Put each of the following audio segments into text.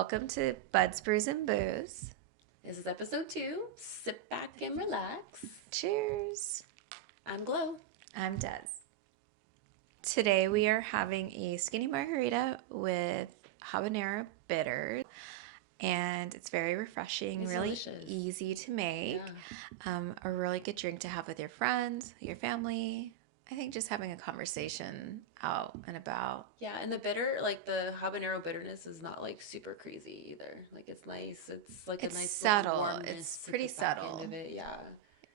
Welcome to Buds, Brews, and Booze. This is episode 2. Sit back and relax. Cheers. I'm Glow. I'm Des. Today we are having a skinny margarita with habanero bitters, and it's very refreshing, It's really delicious. easy to make. Yeah. A really good drink to have with your friends, your family. I think just having a conversation out and about. Yeah, and the bitter, like the habanero bitterness is not like super crazy either. Like it's nice. It's like a It's nice little subtle. It's warmness to pretty the back end subtle. of it. Yeah.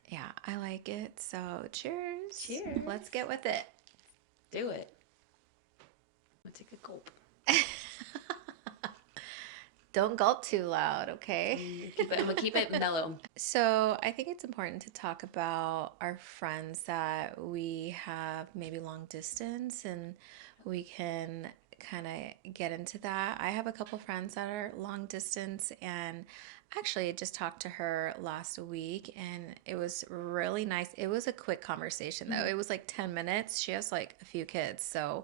Yeah, I like it. So cheers. Cheers. Let's get with it. Do it. I'm gonna take a gulp. Don't gulp too loud, okay? I'm gonna keep it mellow. So, I think it's important to talk about our friends that we have maybe long distance, and we can kind of get into that. I have a couple friends that are long distance, and actually I just talked to her last week, and it was really nice. It was a quick conversation though. It was like 10 minutes. She has like a few kids, so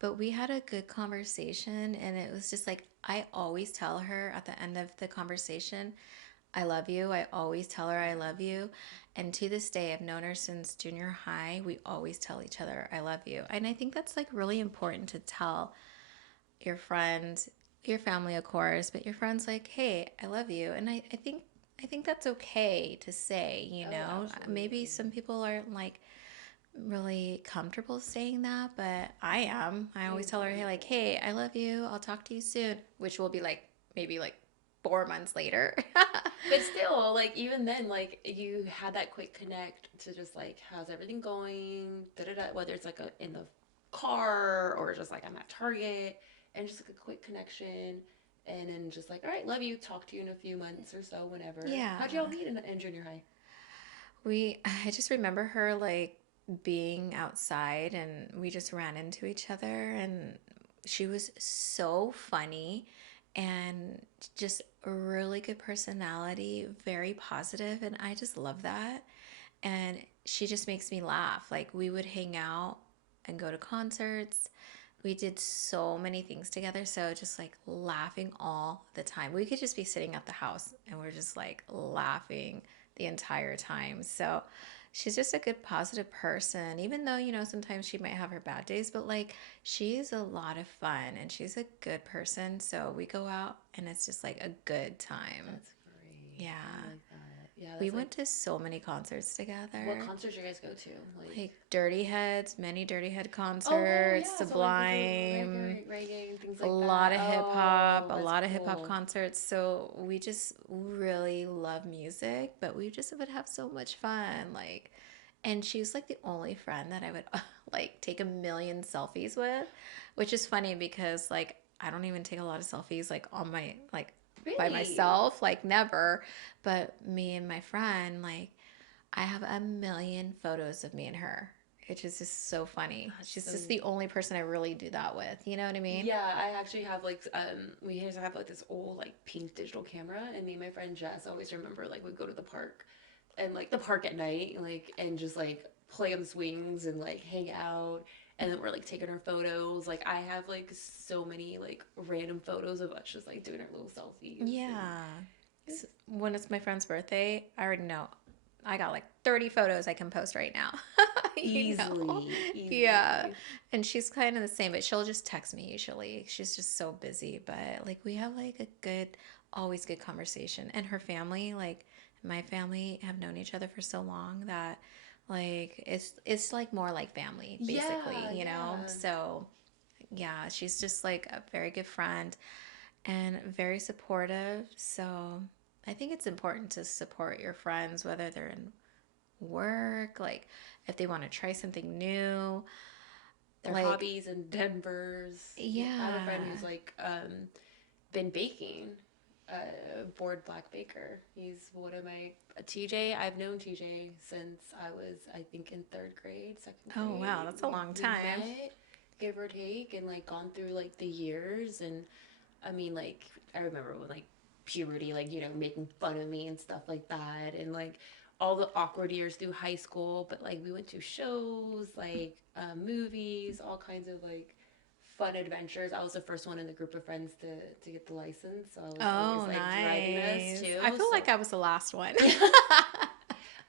but we had a good conversation, and it was just like I always tell her at the end of the conversation, I love you. I always tell her I love you. And to this day, I've known her since junior high. We always tell each other I love you. And I think that's like really important to tell your friends, your family, of course, but your friends like, hey, I love you. And I think that's okay to say, you Oh, know. Maybe absolutely. some people aren't like really comfortable saying that, but I am. I always tell her, hey, like, hey, I love you. I'll talk to you soon, which will be like maybe like 4 months later. But still, like even then, like you had that quick connect to just like how's everything going, da da da. Whether it's like in the car or just like I'm at Target, and just like a quick connection, and then just like all right, love you. Talk to you in a few months or so, whenever. Yeah. How'd y'all meet in junior high? I just remember her like being outside, and we just ran into each other, and she was so funny and just a really good personality, very positive, and I just love that. And she just makes me laugh. Like we would hang out and go to concerts. We did so many things together, so just like laughing all the time. We could just be sitting at the house and we're just like laughing the entire time. So she's just a good positive person, even though, sometimes she might have her bad days, but like she's a lot of fun and she's a good person. So we go out and it's just like a good time. That's great. I Yeah. like that. Yeah, We that's like went to so many concerts what together. concerts you guys go to? Like Dirty Heads, many Dirty Head Oh concerts, yeah, so like the Sublime, reggae and things a like lot that. of hip hop, Oh, a that's lot of hip hop cool. concerts. So we just really love music, but we just would have so much fun. Like, and she's like the only friend that I would like take a million selfies with, which is funny because like I don't even take a lot of selfies like on my like by Really? myself, like never. But me and my friend, like I have a million photos of me and her. Which is just so funny. That's She's so. just the only person I really do that with. You know what I mean? Yeah, I actually have like we used to have like this old like pink digital camera, and me and my friend Jess always remember like we'd go to the park, and like the park at night, like and just like play on the swings and like hang out, and then we're like taking our photos. Like I have like so many like random photos of us just like doing our little selfies, and Yeah. it's When it's my friend's birthday, I already know. I got like 30 photos I can post right now. you know? easily, Yeah. easily. And she's kind of the same, but she'll just text me usually. She's just so busy. But like we have like a good, always good conversation. And her family, like my family, have known each other for so long that like it's like more like family, basically, Yeah, you know? yeah. So yeah, she's just like a very good friend and very supportive. So I think it's important to support your friends, whether they're in work, like if they want to try something new. Their Like, hobbies and Denver's. I have a friend yeah. who's like been baking. Board Black Baker. He's one of my TJ. I've known TJ since I was, I think, in third grade, second Oh, grade. wow. That's a long We time. met, give or take, and like gone through like the years. And I mean, like I remember when like puberty, like making fun of me and stuff like that, and like all the awkward years through high school. But like we went to shows, like movies, all kinds of like fun adventures. I was the first one in the group of friends to get the license, so I was always Oh, like driving us nice. I too. feel So like I was the last one.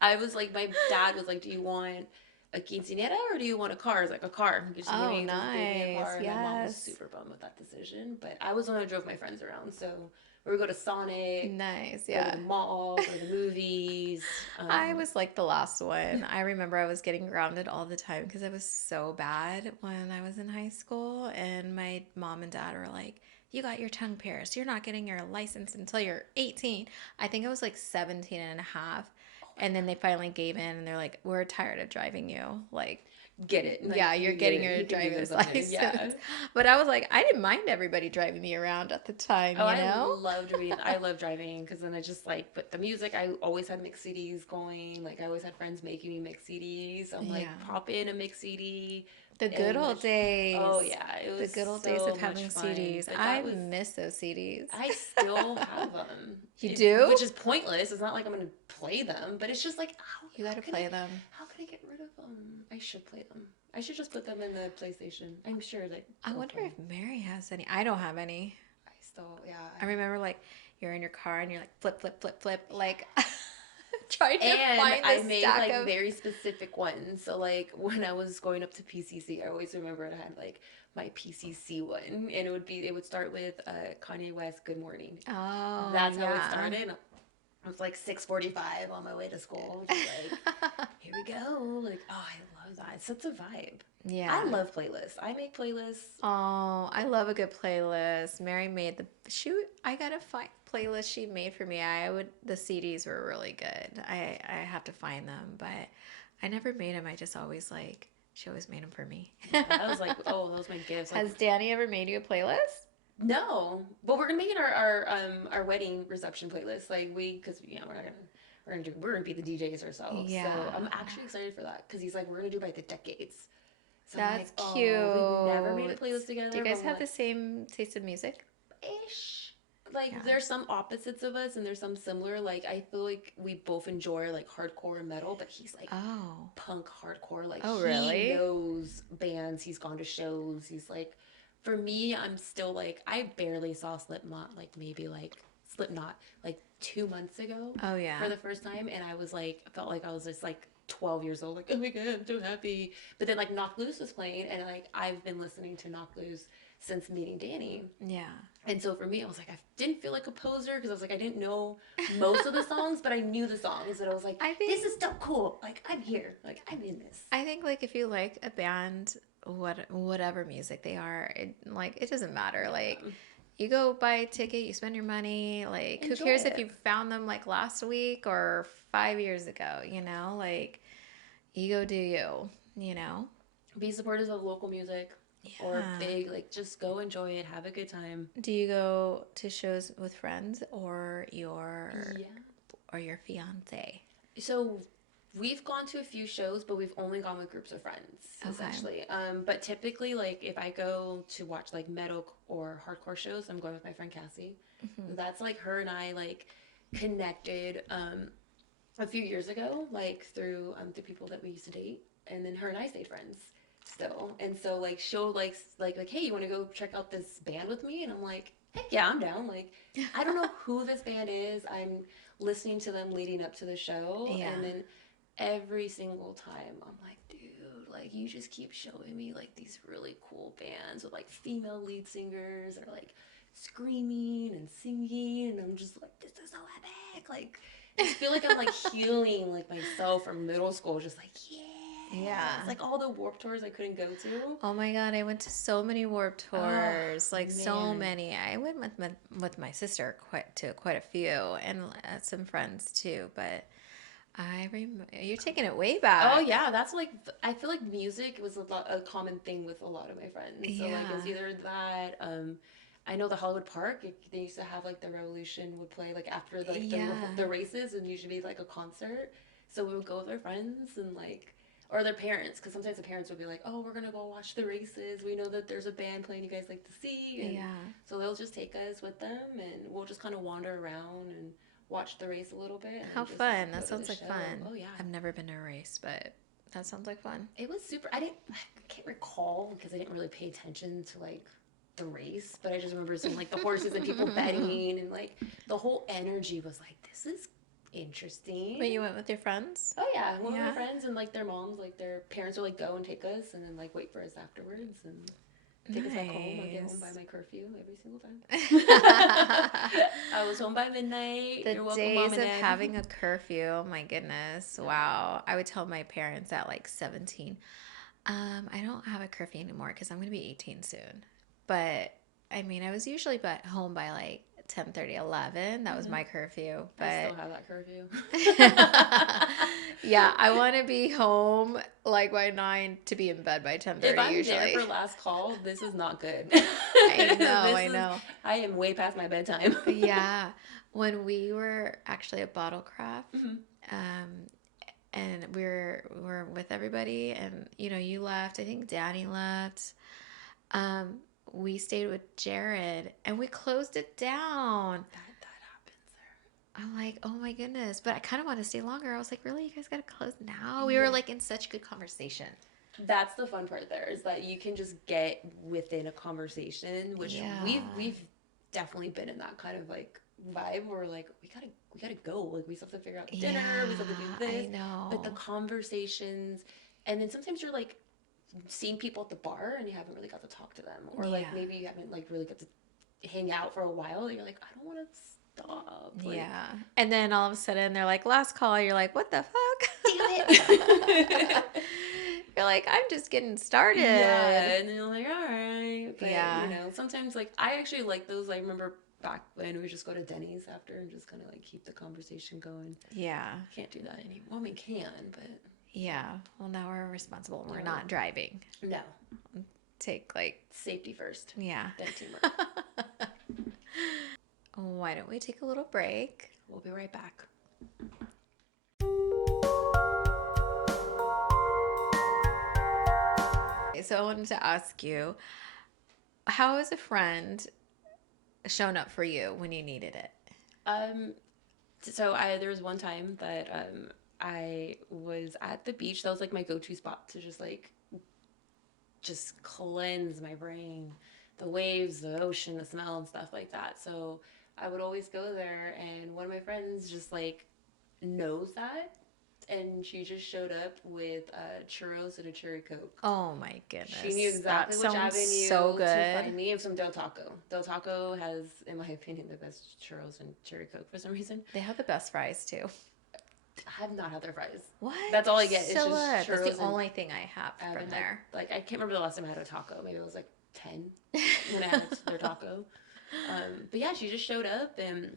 I was like, my dad was like, "Do you want a quinceanera or do you want a car?" I was like, "A car. Just Oh, just give me a nice. car." And my mom was Yes. super bummed with that decision, but I was the one who drove my friends around. So we would go to Sonic, Nice. go to Yeah. the mall, go to the movies. I was like the last one. I remember I was getting grounded all the time because I was so bad when I was in high school. And my mom and dad were like, "You got your tongue pierced. You're not getting your license until you're 18." I think I was like 17 and a half. Oh my And then god, they finally gave in and they're like, "We're tired of driving you. Like, get it? yeah, Like you're you get getting it. your He can do this driver's someday. Yeah. license." But I was like, I didn't mind everybody driving me around at the time, Oh, you know? I love driving because then I just like, but the music, I always had mix CDs going. Like, I always had friends making me mix CDs. I'm like, Yeah. pop in a mix CD The good and old oh, days. yeah, it The was good old days of so much having fun. CDs. But I miss those CDs. I still have them, You do? which is pointless. It's not like I'm going to play them, but it's just like, You gotta play them. how can I get rid of them? I should play them. I should just put them in the PlayStation. I'm sure that I they'll wonder play. if Mary has any. I don't have any. I still, yeah, I remember like you're in your car and you're like flip, flip, flip, flip, like trying to and find I the made stack like of. very specific ones. So like when I was going up to PCC, I always remember I had like my PCC one, and it would start with Kanye West, "Good Morning." Oh, That's how it yeah. started. It was like 6:45 on my way to school, just like here we go. Like, oh, I love that. It's such a vibe. I Yeah. love playlists. I make playlists. Oh, I love a good playlist. Mary made the shoot. I gotta find playlist she made for me. I would the CDs were really good. I have to find them, but I never made them. I just always like she always made them for me. Yeah, that was like, oh, those my gifts. Like, Has Danny ever made you a playlist? no, but we're gonna make it our wedding reception playlist. Like because we're gonna be the DJs ourselves. So Yeah, I'm actually excited for that because he's like we're gonna do by the decades. So I'm like, that's oh, we've never made a cute. playlist Do you together, guys but have the what same taste of music? ish. Like Yeah. there's some opposites of us and there's some similar. Like I feel like we both enjoy like hardcore and metal, but he's like Oh. punk hardcore. Like Oh, he really? knows bands. He's gone to shows. He's like, for me, I'm still like, I barely saw Slipknot. Like maybe like Slipknot like 2 months ago Oh, for yeah. the first time, and I was like, felt like I was just like 12 years old. Like, oh my god, I'm so happy. But then like Knock Loose was playing, and like I've been listening to Knock Loose since meeting Danny. Yeah. And so for me, I was like, I didn't feel like a poser because I was like, I didn't know most of the songs, but I knew the songs, and I was like, I this think is still cool. Like I'm here. Like I'm in this. I think like if you like a band, whatever music they are, it doesn't matter. Like Yeah. you go buy a ticket, you spend your money. Like who Enjoy cares if it. you found them like last week or 5 years ago? You know, like you go do you. You know. Be supporters of local music or Yeah. big. Like just go enjoy it. Have a good time. Do you go to shows with friends or Yeah. your fiance? So we've gone to a few shows, but we've only gone with groups of friends, Okay. essentially. But typically, like if I go to watch like metal or hardcore shows, I'm going with my friend Cassie. Hmm. That's like her and I like connected a few years ago, like through the people that we used to date, and then her and I stayed friends still. And so like she'll like hey, you want to go check out this band with me? And I'm like, heck yeah, I'm down. Like I don't know who this band is. I'm listening to them leading up to the show, Yeah. and then every single time I'm like, dude, like you just keep showing me like these really cool bands with like female lead singers or like screaming and singing, and I'm just like, this is so epic. Like I just feel like I'm like healing like myself from middle school, just like yeah. Yeah. It's like all the Warp Tours I couldn't go to. Oh my God, I went to so many Warp Oh Tours, like so man. many. I went with my sister quite a few and some friends too, but I remember you're taking it way Oh back. yeah, that's like I feel like music was a common thing with a lot of my friends. So like it was Yeah. either that I know the Hollywood Park. They used to have like the Revolution would play like after Yeah. the races and usually be like a concert. So we would go with our friends and like or their parents because sometimes the parents would be like, "Oh, we're gonna go watch the races. We know that there's a band playing you guys like to see," and Yeah. so they'll just take us with them and we'll just kind of wander around and watch the race a little bit and then How just fun. go That to the sounds like show. fun. Oh yeah. I've never been to a race, but That sounds like fun. It was super. I can't recall because I didn't really pay attention to like the race, but I just remember seeing like the horses and people betting and like the whole energy was like, this is interesting. But you went with your friends? Oh yeah, one of my Yeah. friends and like their moms, like their parents would like go and take us and then like wait for us afterwards and take us back home. I'd get home by Nice. my curfew every single time. I was home by midnight. The You're welcome, mom days and of dad. having a curfew, oh my goodness. No. Wow. I would tell my parents at like 17, I don't have a curfew anymore because I'm going to be 18 soon. But I mean, I was usually home by like 10:30, 11. That was Mm-hmm. my curfew. I But still have that curfew. yeah, I want to be home like by 9 to be in bed by If 10:30 I'm there usually. for last call, this is not good. I know, This I is know. I am way past my bedtime. Yeah, when we were actually at Bottlecraft, Mhm. um, and we're with everybody, and you left. I think Danny left. Um, we stayed with Jared, and we closed it down. That happens I'm like, oh my goodness, but I kind of want to stay longer. I was like, really, you guys gotta close now? there. We were Yeah. like in such good conversation. That's the fun part there is that you can just get within a conversation, which Yeah, we've definitely been in that kind of like vibe where like we gotta go. Like we still have to figure out dinner, we still have to do yeah, I this. But the know. conversations and then sometimes you're like seeing people at the bar and you haven't really got to talk to them. Or like Yeah, maybe you haven't like really got to hang out for a while. You're like, I don't wanna stop. Like yeah. And then all of a sudden they're like, last call. You're like, what the damn fuck? it. You're like, I'm just getting Yeah, started. and then you're like, all right, but Yeah, sometimes like I actually like those. I remember back when we just go to Denny's after and just kind of like keep the conversation going. yeah, Can't do that anymore. Well, we can, but yeah. Well, now we're responsible. We're no, not driving. no. Take like, Safety first, yeah. then teamwork. Why don't we take a little break? We'll be right back. So I wanted to ask you, how has a friend shown up for you when you needed it? Um, so there was one time that I was at the beach. That was like my go-to spot to just cleanse my brain, the waves, the ocean, the smell, and stuff like that. So I would always go there, and one of my friends just like knows that, and she just showed up with churros and a cherry coke. Oh my She knew goodness. That exactly which sounds avenue so to good. find me and some Del Taco. Del Taco has, in my opinion, the best churros and cherry coke for some reason. They have the best fries too. I have not had their fries. What? That's all I get. It's So just That's churros the and only thing I have I from haven't had there. like I can't remember the last time I had a taco. Maybe it was like 10 when I had their taco. But yeah, she just showed up and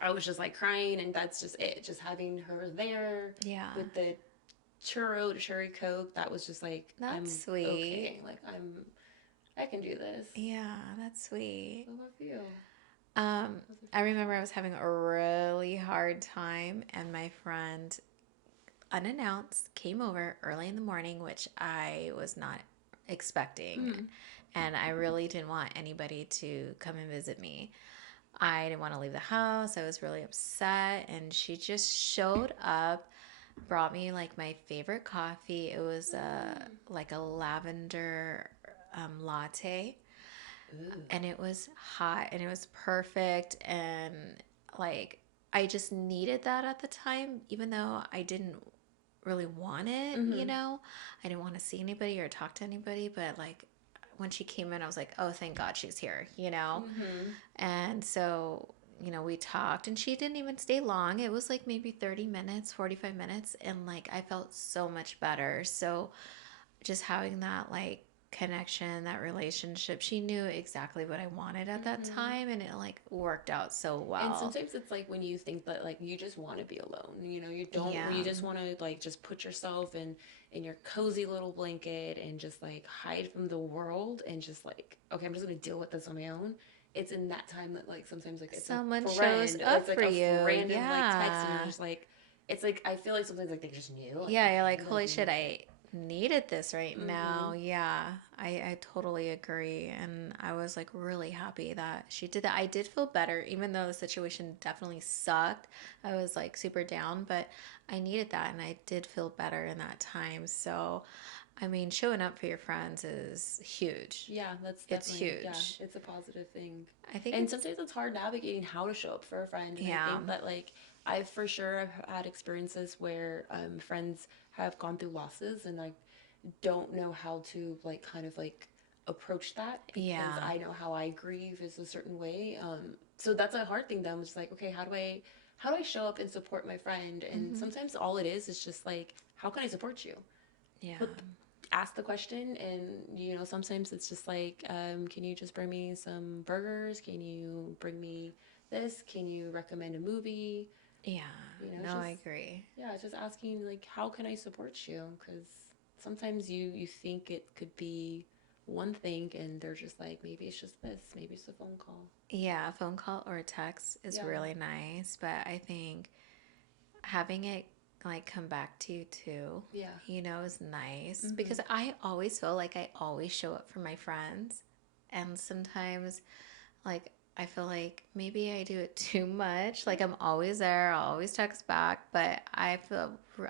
I was just like crying, and that's just it. Just having her there Yeah. with the churro to cherry coke, that was just like I'm That's sweet. okay. Like I can do this. Yeah, that's sweet. I love you. I remember I was having a really hard time, and my friend, unannounced, came over early in the morning, which I was not expecting. Mm. And I really didn't want anybody to come and visit me. I didn't want to leave the house. I was really upset. And she just showed up, brought me like my favorite coffee. It was like a lavender latte, Ooh. and it was hot and it was perfect. And like, I just needed that at the time, even though I didn't really want it, Mm-hmm. I didn't want to see anybody or talk to anybody, but like when she came in, I was like, oh, thank God she's here. Mm-hmm. And so, we talked, and she didn't even stay long. It was like maybe 30 minutes, 45 minutes. And like, I felt so much better. So just having that like connection, that relationship, she knew exactly what I wanted at that Mm-hmm. time. And it like worked out so And well. sometimes it's like when you think that like you just want to be alone, you don't, Yeah. you just want to like just put yourself in your cozy little blanket and just like hide from the world and just like, okay, I'm just gonna deal with this on my own. It's in that time that like sometimes like it's a Someone shows friend, up it's like for a you. random like text, and you're Yeah. just like, it's like I feel like sometimes like they just knew, like Yeah, okay, you're like, I'm gonna holy be shit, I needed this right Mm-hmm. now. Yeah, I totally agree. And I was like really happy that she did that. I did feel better, even though the situation definitely sucked. I was like super down, but I needed that and I did feel better in that time. So, I mean, showing up for your friends is huge. Yeah, that's It's definitely, yeah, huge. it's a positive thing. I think And it's, sometimes it's hard navigating how to show up for a friend. And I yeah, think that, like, I've for sure have had experiences where friends have gone through losses and like don't know how to like kind of like approach that because yeah. I know how I grieve is a certain way. So that's a hard thing. Then it's like, okay, how do I show up and support my friend? And Hmm. sometimes all it is just like, how can I support you? Yeah. Put ask the question, and sometimes it's just like, can you just bring me some burgers? Can you bring me this? Can you recommend a movie? Yeah. It's No, I just, agree. yeah, it's just asking like, how can I support you? Because sometimes you think it could be one thing and they're just like, maybe it's just this, maybe it's a phone call. Yeah, a phone call or a text is Yeah. really nice, but I think having it like come back to you too, Yeah. is nice Mm-hmm. because I always feel like I always show up for my friends. And sometimes like I feel like maybe I do it too much. Like I'm always there, I'll always text back, but I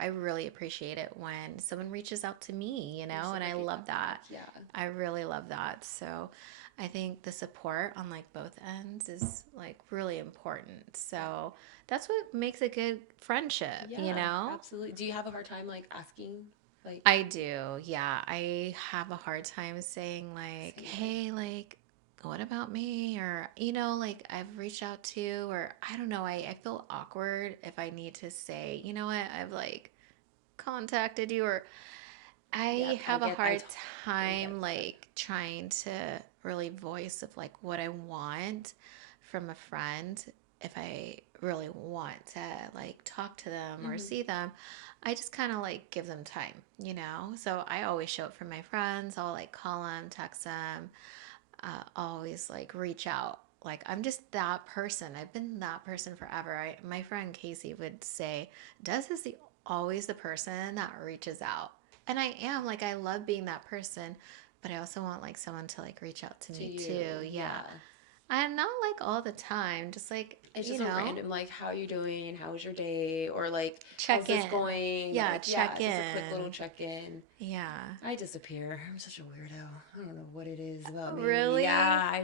really appreciate it when someone reaches out to me, and I Reciprocate love that that. back. Yeah. I really love that. So I think the support on like both ends is like really important. So that's what makes a good friendship, you Yeah, know? absolutely. Do you have a hard time like asking? Like, I do. Yeah. I have a hard time saying, like, same. hey, like, what about me? Or, like I've reached out to, or I don't know. I feel awkward if I need to say, you know what, I've like contacted you, or I Yep, have a I hard totally time get that. like trying to really voice of like what I want from a friend. If I really want to like talk to them or Mm-hmm. see them, I just kind of like give them time. So I always show up for my friends. I'll like call them, text them, always like reach out. Like I'm just that person. I've been that person forever. My friend Casey would say, Des is always the person that reaches out. And I am like I love being that person, but I also want like someone to like reach out to To me you, too. Yeah. yeah. And not like all the time, just like, It's just a random like, how you doing? How was your day? Or like, how's check this in. going? Yeah, Like, yeah, check just a quick little in. check in. Yeah. I disappear. I'm such a weirdo. I don't know what it is about me. Really? Yeah,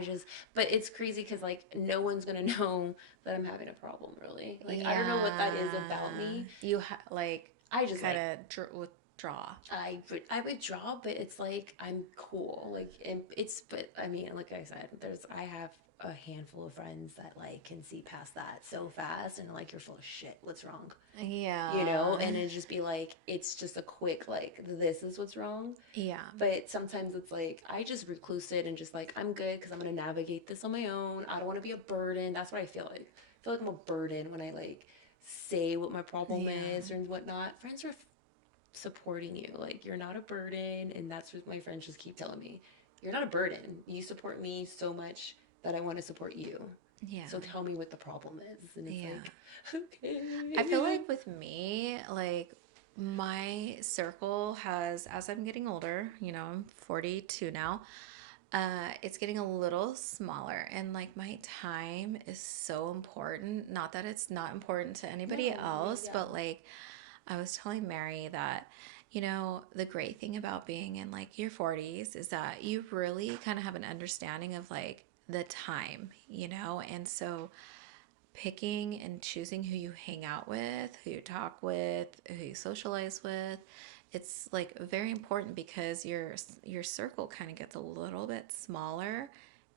but it's crazy because like no one's gonna know that I'm having a problem, really. Like, I don't know what that is about Yeah. me. Like I just kind like of withdraw. I withdraw, but it's like I'm cool. Like, and it's, but I mean, like I said, I have a handful of friends that like can see past that so fast, and like, you're full of shit. What's wrong? Yeah. And it just be like, it's just a quick like, this is what's wrong. Yeah. But sometimes it's like, I just recluse it and just like, I'm good because I'm gonna navigate this on my own. I don't want to be a burden. That's what I feel like. I feel like I'm a burden when I like say what my problem Yeah. is and whatnot. Friends are supporting you. Like, you're not a burden, and that's what my friends just keep telling me. You're not a burden. You support me so much that I want to support you. Yeah. So tell me what the problem is. And it's Yeah. like, I feel okay. like with me, like my circle has, as I'm getting older, I'm 42 now, it's getting a little smaller. And like my time is so important. Not that it's not important to anybody No, no, else, yeah. but like I was telling Mary that, the great thing about being in like your 40s is that you really kind of have an understanding of like the time. And so picking and choosing who you hang out with, who you talk with, who you socialize with, it's like very important because your circle kind of gets a little bit smaller,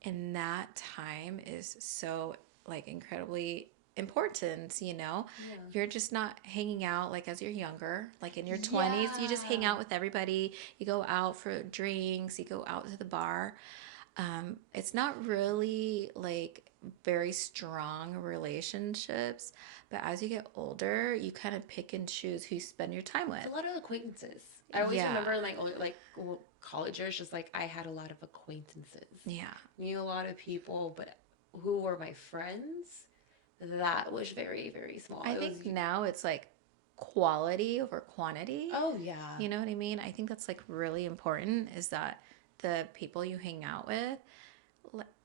and that time is so like incredibly important. Yeah. You're just not hanging out like as you're younger, like in your 20s, you just hang Yeah. out with everybody, you go out for drinks, you go out to the bar. It's not really like very strong relationships, but as you get older, you kind of pick and choose who you spend your time It's with. a lot of acquaintances. I always Yeah, remember in like older, like college years, just like I had a lot of acquaintances, yeah. knew a lot of people, but who were my friends? That was very, very small. I It was, think now it's like quality over quantity. Oh yeah. You know what I mean? I think that's like really important is that the people you hang out with,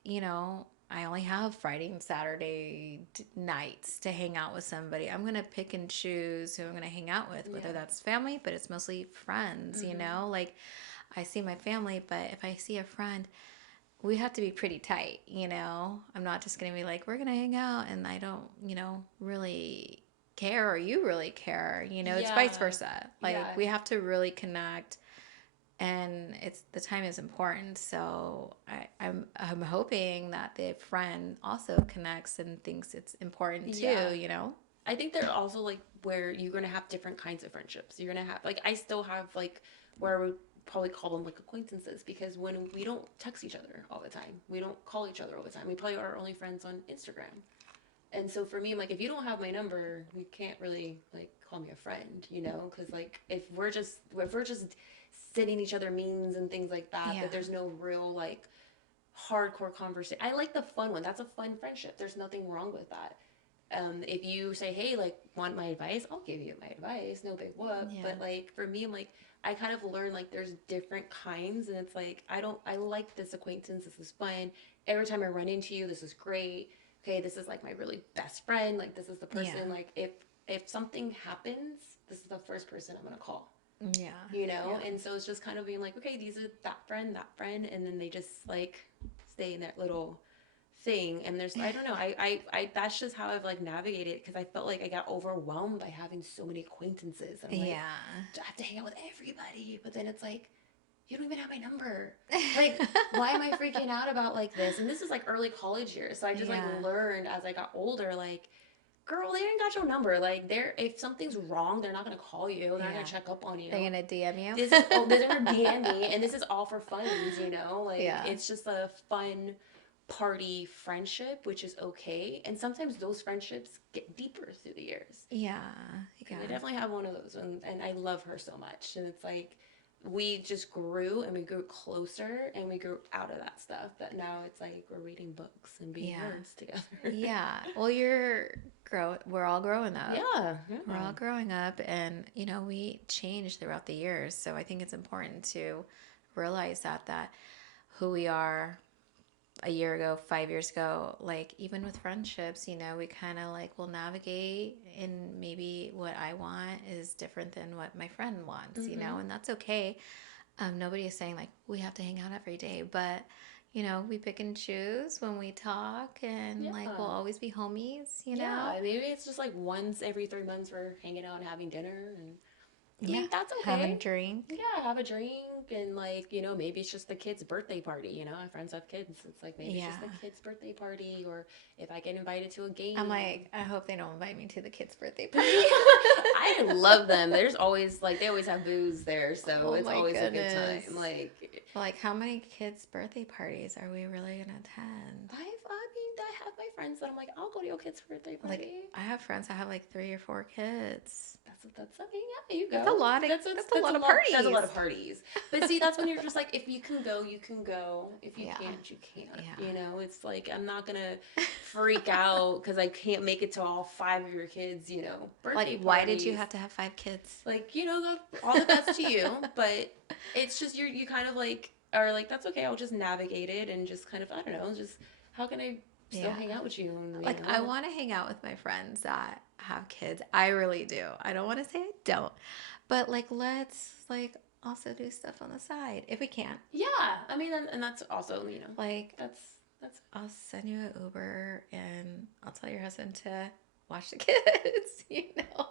you know, I only have Friday and Saturday nights to hang out with somebody. I'm going to pick and choose who I'm going to hang out with, whether Yeah. that's family, but it's mostly friends, you Mm-hmm. know? Like I see my family, but if I see a friend, we have to be pretty tight, you know? I'm not just going to be like, we're going to hang out and I don't, you know, really care or you really care, you know? It's vice Yeah. versa. Like Yeah. we have to really connect and it's the time is important. So I'm hoping that the friend also connects and thinks it's important Yeah. too, you know? I think they're also like where you're gonna have different kinds of friendships. You're gonna have like I still have like where I would probably call them like acquaintances because when we don't text each other all the time, we don't call each other all the time. We probably are only friends on Instagram. And so for me, I'm like, if you don't have my number, you can't really like call me a friend, you know? Because like if we're just sending each other memes and things like that, Yeah. but there's no real like hardcore conversation. I like the fun one. That's a fun friendship. There's nothing wrong with that. If you say, hey, like, want my advice? I'll give you my advice. No big whoop. Yeah. But like for me, I'm like, I kind of learned like there's different kinds, and it's like I like this acquaintance. This is fun. Every time I run into you, this is great. Okay, this is like my really best friend. Like this is the Yeah. person. Like if something happens, this is the first person I'm gonna call. Yeah. You know, Yeah. and so it's just kind of being like, okay, these are that friend, and then they just like stay in that little thing. And there's I don't know, I that's just how I've like navigated because I felt like I got overwhelmed by having so many acquaintances. I'm like, Yeah. do I have to hang out with everybody? But then it's like, you don't even have my number. Like, why am I freaking out about like this? And this is like early college years, so I just like Yeah. learned as I got older, like, girl, they ain't got your number. Like, they're if something's wrong, they're not gonna call you. They're not gonna Yeah. check up on They're you. gonna DM you. This is gonna DM me, and this is all for funsies, you know. Like, Yeah. it's just a fun party friendship, which is okay. And sometimes those friendships get deeper through the years. Yeah. And I Yeah. definitely have one of those, and I love her so much. And it's like we just grew and we grew closer and we grew out of that stuff. But now it's like we're reading books and being Yeah. nerds together. Yeah. Well, we're all growing up. Yeah, We're yeah. all growing up and you know, we change throughout the years. So I think it's important to realize that who we are a year ago, 5 years ago, like even with friendships, you know, we kind of like will navigate and maybe what I want is different than what my friend wants, you Mm-hmm. know, and that's okay. Nobody is saying like we have to hang out every day, but you know, we pick and choose when we talk and like we'll Yeah. always be homies, you know? Yeah, maybe it's just like once every 3 months we're hanging out and having dinner, and I Yeah. mean that's Having a okay. drink. Yeah, have a drink and like, you know, maybe it's just the kid's birthday party, you know. My friends have kids. It's like maybe it's Yeah. just the kid's birthday party or if I get invited to a I'm game. like, I hope they don't invite me to the kid's birthday party. I love them. There's always like they always have booze there, so Oh it's my always a good time. goodness. Like Like, how many kids' birthday parties are we really gonna attend? I have my friends that I'm like, I'll go to your kid's birthday Like, party. I have friends that have like 3 or 4 kids. That's I mean, yeah, you That's a go. lot of that's a lot of That's a parties. lot of parties. But see, that's when you're just like, if you can go, you can go. If you Yeah, can't, you can't. yeah. You know, it's like I'm not gonna freak out because I can't make it to all five of your kids. You know, Like, birthday why did you parties. have to have 5 kids? Like you know, all the best to you. But it's just you kind of like are like that's okay. I'll just navigate it and just kind of I don't know, just how can I still Yeah. hang out with you? And, you Like, I know, want to hang out with my friends that have kids. I really do. I don't want to say I don't. But like, let's like also do stuff on the side if we can. yeah. I mean, and that's also you know Like, that's that's I'll send you an Uber and I'll tell your husband to watch the kids, you know?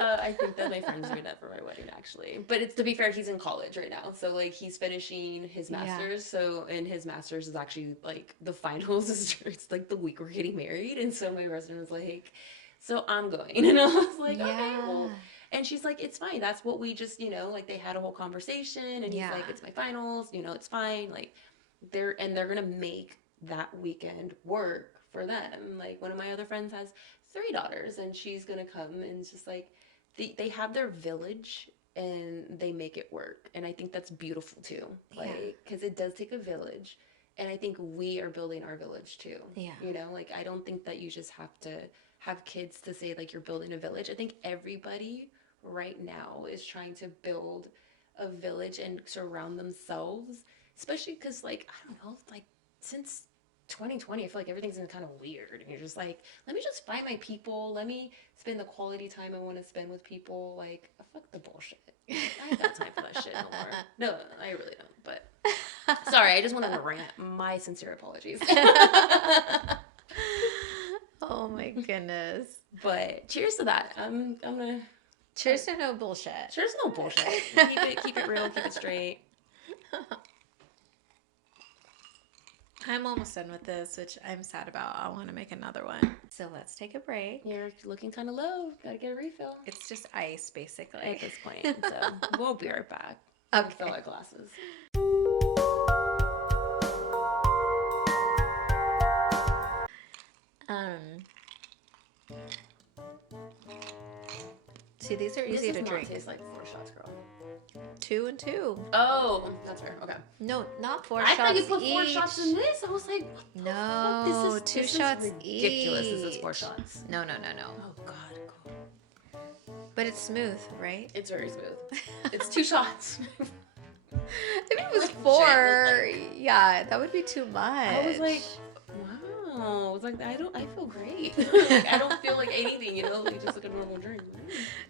I think that my friend's doing that for my wedding, actually. But it's to be fair, he's in college right now, so like he's finishing his Yeah. master's. So and his master's is actually like the finals is it's like the week we're getting married, and so my husband was like, "So I'm going," and I was like, "Okay, Yeah. well." And she's like, "It's fine. That's what we just you know like they had a whole conversation, and he's Yeah. like, "It's my finals. You know, it's fine." Like they're gonna make that weekend work for them. Like one of my other friends has 3 daughters and she's gonna come and it's just like they have their village and they make it work, and I think that's beautiful too, Yeah. like because it does take a village, and I think we are building our village too. Yeah. You know, like I don't think that you just have to have kids to say like you're building a village. I think everybody right now is trying to build a village and surround themselves, especially because like I don't know, like since 2020, I feel like everything's been kind of weird, and you're just like, let me just find my people. Let me spend the quality time I want to spend with people. Like, fuck the bullshit. I ain't got time for that shit no more. No, I really don't. But sorry, I just wanted to rant. My sincere apologies. Oh my goodness. But cheers to that. I'm gonna Cheers to no bullshit. cheers to no bullshit. Keep it real, keep it straight. I'm almost done with this, which I'm sad about. I want to make another one. So let's take a break. You're looking kind of low. Gotta get a refill. It's just ice, basically. At this point, so we'll be right back. Okay. Fill our glasses. See, these are easy to drink. Tastes like 4 shots, girl. 2 and 2. Oh, that's fair. Okay. No, not 4 I shots thought you put each. 4 shots in this. I was like, what the fuck? No, two shots is ridiculous. each. This is 4 shots. No. Oh god. But it's smooth, right? It's very smooth. It's 2 shots. If it was Like, 4, yeah, that would be too much. I was like, wow. I was like, I feel great. I don't feel like anything, like just like a normal drink.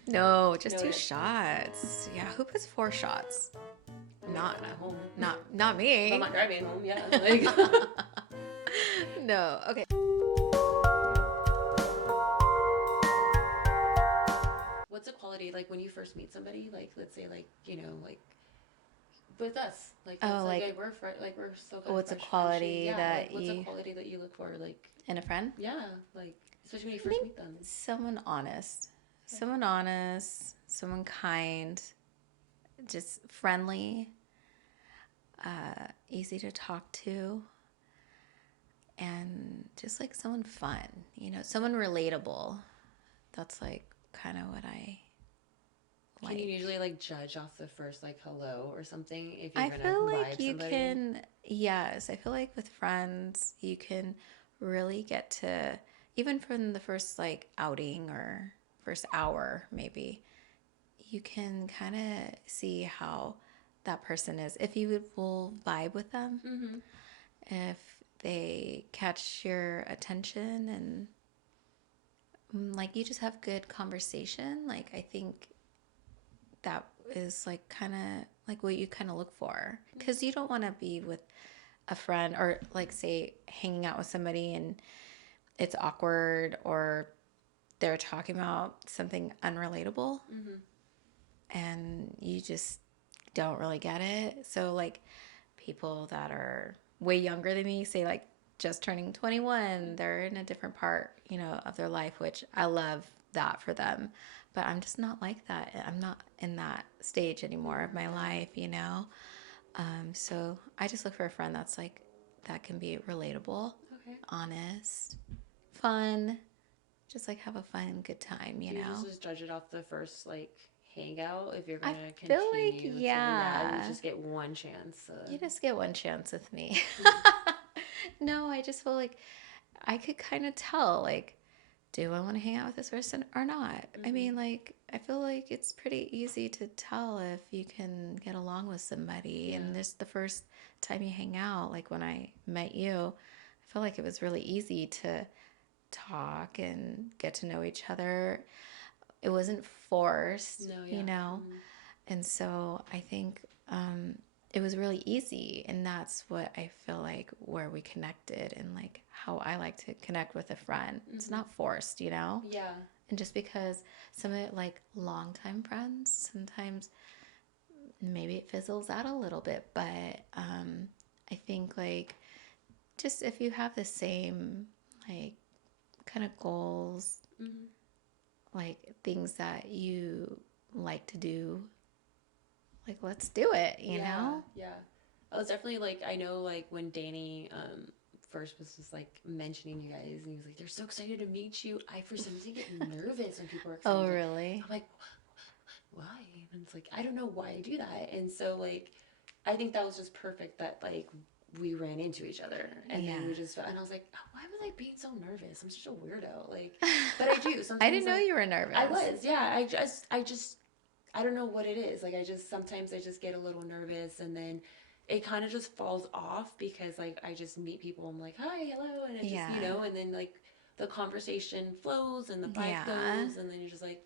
No, just No, 2 yeah. shots. Yeah, who puts 4 shots? Not at home. Not me. I'm not driving home. Yeah. Like. No. Okay. What's the quality like when you first meet somebody? Like, let's say, like like with us, like, Oh, like like, we're we're still kind what's of a quality yeah, that like, what's you a quality that you look for, like, in a friend? yeah, like especially when you first meet them. Someone honest. Okay. Someone honest, someone kind, just friendly, easy to talk to, and just like someone fun, someone relatable. That's like kind of what I like. Can you usually like judge off the first like hello or something if you're I gonna feel like vibe you somebody? can, yes, I feel like with friends, you can really get to, even from the first like outing or first hour, maybe, you can kind of see how that person is. If you will vibe with them, if they catch your attention and like you just have good conversation, like I think that is like kind of like what you kind of look for, because you don't want to be with a friend or like say hanging out with somebody and it's awkward or they're talking about something unrelatable and you just don't really get it. So like people that are way younger than me, say like just turning 21, they're in a different part, of their life, which I love that for them. But I'm just not like that. I'm not in that stage anymore of my life, So I just look for a friend that's like, that can be relatable, honest, fun, just like have a fun, good time, You just judge it off the first like hangout if you're gonna feel continue. like, with yeah. You just get one chance. You just get one chance with me. No, I just feel like I could kind of tell, like, do I want to hang out with this person or not? I mean, like, I feel like it's pretty easy to tell if you can get along with somebody. Yeah. And this the first time you hang out, like when I met you, I feel like it was really easy to talk and get to know each other. It wasn't forced, And so I think it was really easy, and that's what I feel like where we connected and like how I like to connect with a friend. It's not forced, Yeah. And just because some of it, like longtime friends, sometimes maybe it fizzles out a little bit, but I think like just if you have the same like kind of goals, like things that you like to do, like let's do it, you know? Yeah. I was definitely like, I know like when Danny first was just like mentioning you guys and he was like, they're so excited to meet you. I for some reason get nervous when people are excited. Oh, really? I'm like, why? And it's like, I don't know why I do that. And so like I think that was just perfect that like we ran into each other, and Yeah. then we just, and I was like, oh, why was I being so nervous? I'm such a weirdo. Like, but I do I sometimes, didn't know like, you were I nervous. was, yeah. I just, I don't know what it is. Like, sometimes I just get a little nervous, and then it kind of just falls off because, like, I just meet people. I'm like, hi, hello. And it just, Yeah. and then, like, the conversation flows and the vibe Yeah. goes. And then you're just like,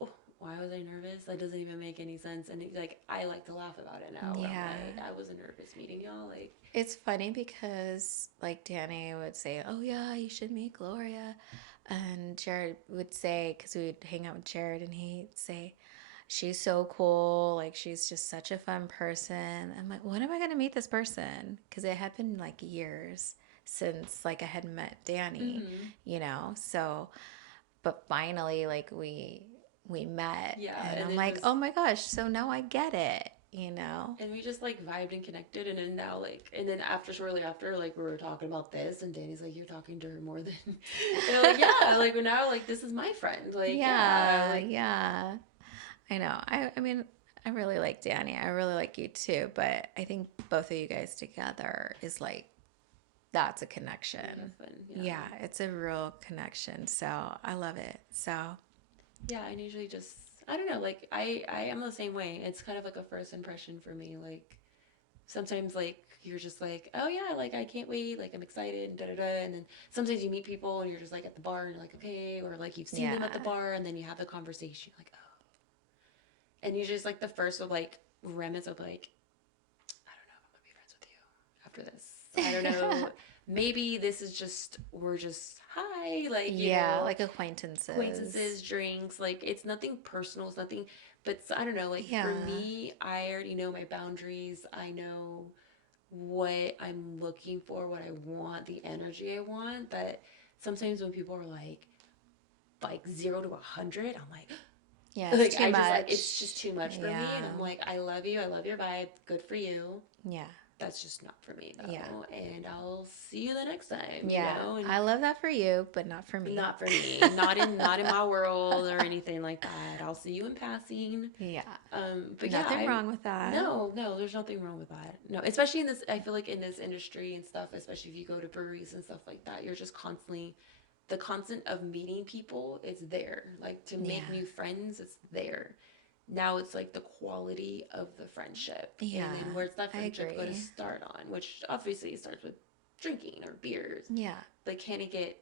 oh, why was I nervous? That doesn't even make any sense. And, like, I like to laugh about it now where I'm Yeah. like, I wasn't nervous meeting y'all. Like, It's funny because like Danny would say, "Oh yeah, you should meet Gloria," and Jared would say, because we would hang out with Jared, and he'd say, "She's so cool. Like she's just such a fun person." I'm like, "When am I gonna meet this person?" Because it had been like years since like I had met Danny, mm-hmm. So, but finally, like we met, Yeah. and And I'm it like, was, "Oh my gosh!" So now I get it. and we just like vibed and connected, and then now like, and then after, shortly after, like, we were talking about this, and Danny's like, you're talking to her more than and I'm like, yeah, like, we're now like, this is my friend, like, yeah, Yeah, like, yeah. I know. I mean, I really like Danny. I really like you too, but I think both of you guys together is like that's a we have connection. fun, yeah. Yeah, it's a real connection. So I love it. So Yeah, and usually just, I don't know, like, I am the same way. It's kind of like a first impression for me. Like, sometimes, like, you're just like, oh yeah, like, I can't wait, like, I'm excited, and da da da. And then sometimes you meet people and you're just like at the bar and you're like, okay, or like you've seen them at the yeah, bar, and then you have the conversation, you're like, oh. And usually it's like the first of like remnants of like, I don't know if I'm gonna be friends with you after this. I don't know. Maybe this is just, we're just hi, like, yeah, like acquaintances. acquaintances, drinks. Like, it's nothing personal. It's nothing, but I don't know. Like, for Yeah, me, I already know my boundaries. I know what I'm looking for, what I want, the energy I want. That sometimes when people are like 0 to 100, I'm like, yeah, it's like, too I just, like, it's just much. too much for me, and Yeah, I'm like, I love you, I love your vibe, good for you. yeah, That's just not for me yeah, though, and I'll see you the next time, yeah. and I love that for you, but not for me. not for me, not in my world or anything like that. I'll see you in passing. Yeah, But yeah, nothing wrong with that. no, there's nothing wrong with that. No, especially in this, I feel like in this industry and stuff, especially if you go to breweries and stuff like that, you're just constantly, the constant of meeting people is there. Like, to make Yeah, new friends, it's there. Now it's like the quality of the friendship, and yeah, then where's that I friendship going to agree. start on? Which obviously starts with drinking or beers, Yeah, but can it get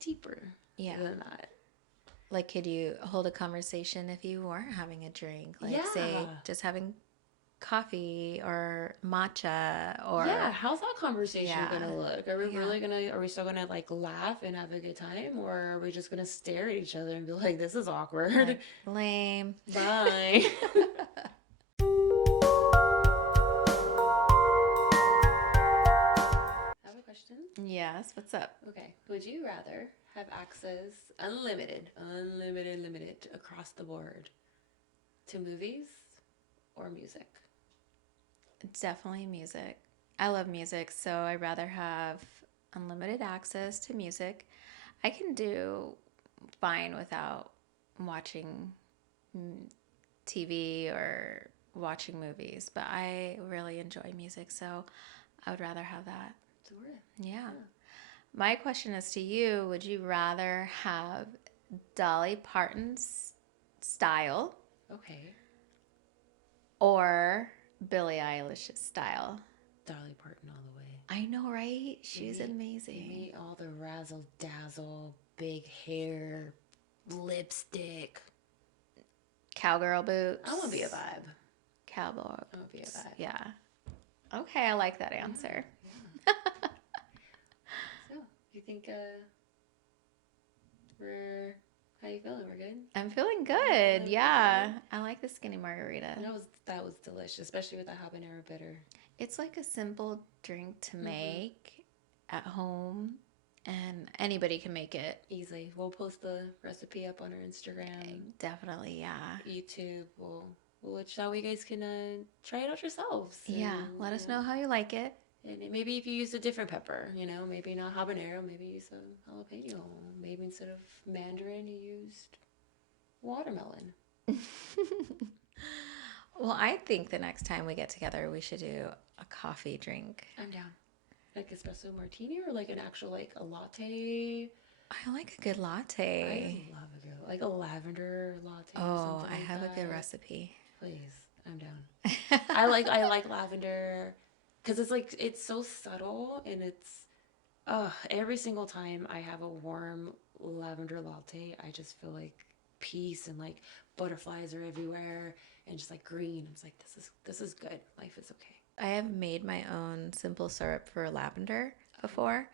deeper yeah. than that? Like, could you hold a conversation if you weren't having a drink? Like, say, Yeah. just having coffee or matcha Yeah, or, how's that conversation yeah, gonna look? Are we yeah, really gonna, are we still gonna like laugh and have a good time? Or are we just gonna stare at each other and be like, this is awkward? like lame. Bye. I have a question. Yes, what's up? Okay. Would you rather have access, unlimited across the board, to movies or music? Definitely music. I love music, so I'd rather have unlimited access to music. I can do fine without watching TV or watching movies, but I really enjoy music, so I would rather have that. So we're, Yeah. yeah. My question is to you, would you rather have Dolly Parton's style Okay. or Billie Eilish's style? Dolly Parton all the way. I know, right? Give She's me, give amazing. me all the razzle dazzle, big hair, lipstick. Cowgirl I want to be a boots. vibe. Cowboy I want to be a boots. vibe. Yeah. Okay, I like that Yeah, answer. yeah. So, you think we're, how you feeling? We're good? I'm feeling Yeah, good. feeling good, Yeah. right? I like the skinny margarita. That was delicious, especially with the habanero bitter. It's like a simple drink to Mm-hmm. make at home, and anybody can make it. Easily. We'll post the recipe up on our Instagram, Definitely, yeah. YouTube. We'll let you know, you guys can try it out yourselves, Yeah, let us know how you like it. and maybe if you use a different pepper, maybe not habanero, maybe use a jalapeno. Maybe instead of mandarin, you used watermelon. Well, I think the next time we get together, we should do a coffee drink. I'm down. Like espresso martini or like an actual like a latte. I like a good I latte. love a good like a lavender latte or Oh, something I like have a good that. recipe. Please, I'm down. I like lavender because it's like it's so subtle and it's every single time I have a warm lavender latte, I just feel like peace and like butterflies are everywhere and just like green. I'm just like this is good. Life is okay. I have made my own simple syrup for lavender before,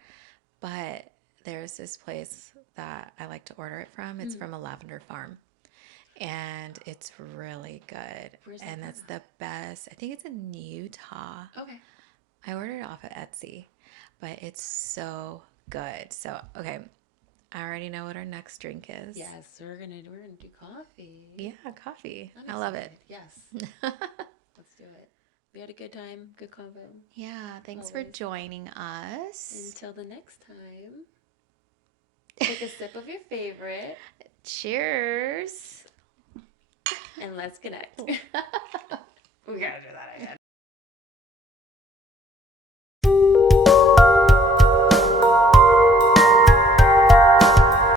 but there's this place that I like to order it from. It's Mm. from a lavender farm, and it's really good. Where's that And from? that's the best. I think it's in Utah. Okay. I ordered it off of Etsy, but it's so good. So, okay, I already know what our next drink is. Yes, we're gonna do coffee. Yeah, coffee. I'm I love it. excited. Yes, let's do it. We had a good time. Good convo. Yeah, thanks for Always. joining us. Until the next time, take a sip of your favorite Cheers. and let's connect. We gotta do that again.